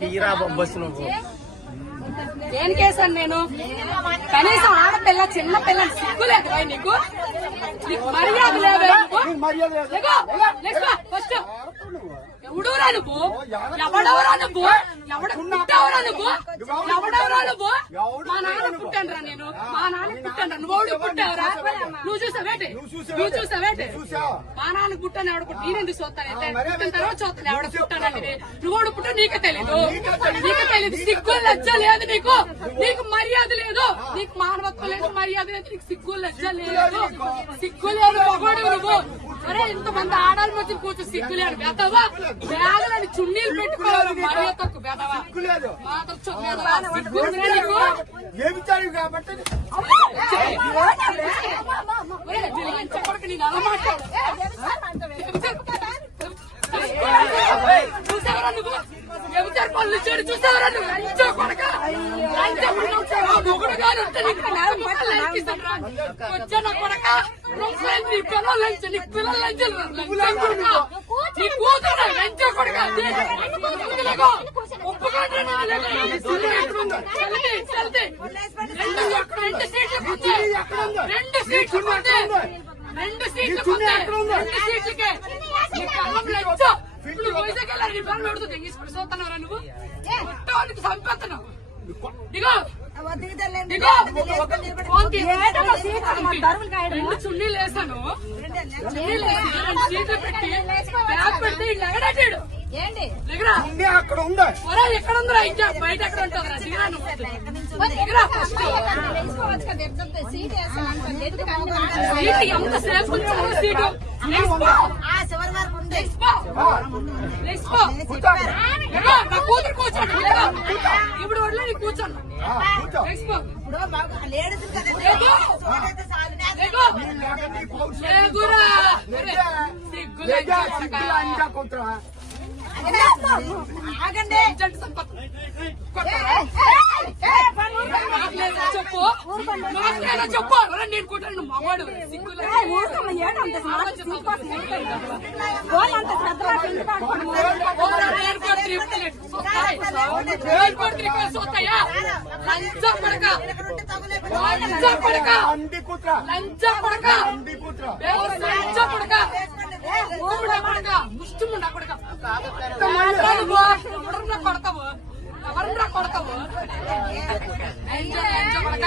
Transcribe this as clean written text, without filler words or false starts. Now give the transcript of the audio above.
తీరా బొబ్బస్ నువ్వు ఏం కేసాను నేను? కనీసం ఆడపిల్ల చిన్న పిల్లని సిగ్గులేదు నీకు, మర్యాద లేదు. ఫస్ట్ ఎవడురా నువ్వు? ఎవడవరా నువ్వు? ఎవడ పుట్టావరా నువ్వు? ఎవడవరా నువ్వు? మా నాన్న పుట్టాను రా నేను, మా నాన్న పుట్టాను. నువ్వు పుట్టావరా? నువ్వు చూసావేంటి? నువ్వు చూసావేంటి? మా నాన్న పుట్టాను. ఎవడ పుట్టి నేనెందుకు చూస్తానైతే? పుట్టిన తర్వాత చూస్తాను ఎవడ పుట్టానండి. నువ్వు పుట్టా నీకే తెలీదు, నీకే తెలీదు. సిగ్గు లజ్జ లేదు నీకు, నీకు మర్యాద లేదు, నీకు మానవత్వం లేదు, మర్యాద లేదు, నీకు సిగ్గు లజ్జ లేదు, సిగ్గు లేదు. మగోడు నువ్వు. అరే ఇంతమంది ఆడాలి మధ్య కూర్చో సిగ్గు లేదు. బెదవా బ్యాగులని చున్నీలు పెట్టుకోవాలి, మర్యాద తక్కువ బెదవా. సిగ్గు నీకు కాబట్టి నేను అలా మాట్లాడు. చూసావరా నువ్వు? ఎవరు పనులు చేయడు చూసావరా నువ్వు? లంచో కొడక, మొగుడు గారు వచ్చా నా కొడక. నీ పిల్లలు లంచ, నీ పిల్లలు లంచారు, నీ కూతురు లంచో కొడక. ఒప్పుకోండి రెండు సీట్లు పోతే, రెండు సీట్లు పోతే, రెండు సీట్లకే నీ కళ్ళం లంచ. ఇప్పుడు వైజాగ్ వెళ్ళారు, నీ పనులు అడుగుతుంది తీసుకుని చూస్తున్నారా నువ్వు? మొత్తానికి చంపేస్తున్నావు. దిగో రెండు చున్నీలు వేసాను, చున్నీలు వేసి రెండు సీట్లు పెట్టి బ్యాగ్ పెట్టి ఎగడాటాడు. అక్కడ ఉందా? ఎక్కడ ఉందిరా? ఇంకా బయట ఎక్కడ ఉంటుందిరా? దిగరా నువ్వు, దిగరా ఫస్ట్. సీట్ ఎంతసేపు ఉంచారు? సీటు నా కూతురు కూర్చోండి. ఇప్పుడు వడ్లే నీ కూర్చోండి. చెప్పు చెప్పు. నేను కూర్చోండి మగవాడు చూస్తాయా? లంచ పడక, లంచ పడక, లంచ పడక, లంచ పడక, పడక, ముష్టిముండా పడక. ఎవరన్నా కొడతావు, ఎవరన్నా కొడతావు? లంచ పడక